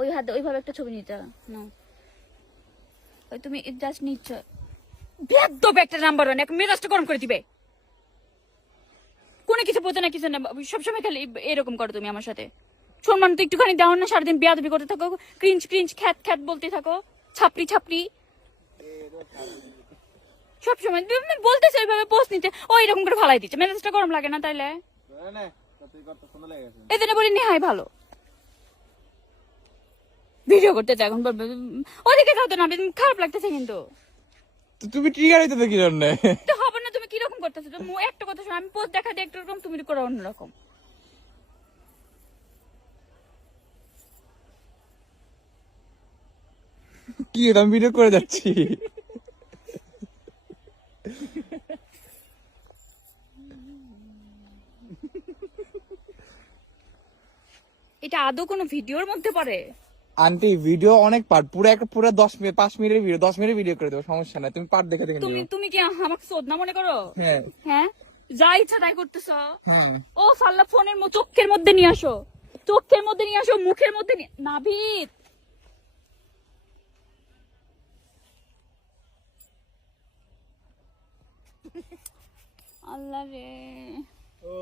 ওই হাতে ওইভাবে একটা ছবি নিতে না, ওই তুমি জাস্ট নিচ্ছ বেদব একটা নাম্বার ওয়ান, এক মেজাজটা গরম করে দিবে। কোনো কিছু বোঝে না, কিছু না, সবসময় খালি এরকম করো তুমি আমার সাথে। সম্মান তো একটুখানি দাও না, সারাদিন বেয়াদবি করতে থাকো, ক্রিঞ্চ ক্রিঞ্চ খ্যাত খ্যাত বলতে থাকো, ছাপড়ি ছাপড়ি সবসময়। তুমি বলতেছো ওইভাবে পোস্ট নিতে, ও এরকম করে ভালাই দিচ্ছে, মেজাজটা গরম লাগে না তাইলে? এই জন্য বলি নেহাই ভালো ভিডিও করতে চাই। এখন বলবে ওদিকে যাও তো না, খারাপ লাগতেছে কিন্তু। তুমি ট্রিগার হইতে কি জন্য? তো হবে না, তুমি কিরকম করতেছো? একটা কথা শোনো, আমি পোস্ট দেখা দিই একটা রকম, তুমি করো অন্যরকম। কি আমি ভিডিও করে যাচ্ছি? এটা আদৌ কোনো ভিডিওর মধ্যে পড়ে? আন্টি ভিডিও অনেক পার্ট, পুরো 10 মিনিট 5 মিনিটের ভিডিও, 10 মিনিট ভিডিও করে দেবো, সমস্যা নাই, তুমি পার্ট দেখে দেখে তুমি নিও। তুমি কি আমাকে চোদনা মনে করো? হ্যাঁ হ্যাঁ, যা ইচ্ছা তাই করতেছ। হ্যাঁ। ও সাল্লা, ফোনের চোখের মধ্যে নিয়ে আসো, চোখের মধ্যে নিয়ে আসো, মুখের মধ্যে নাভিদ। আল্লাহ রে। ও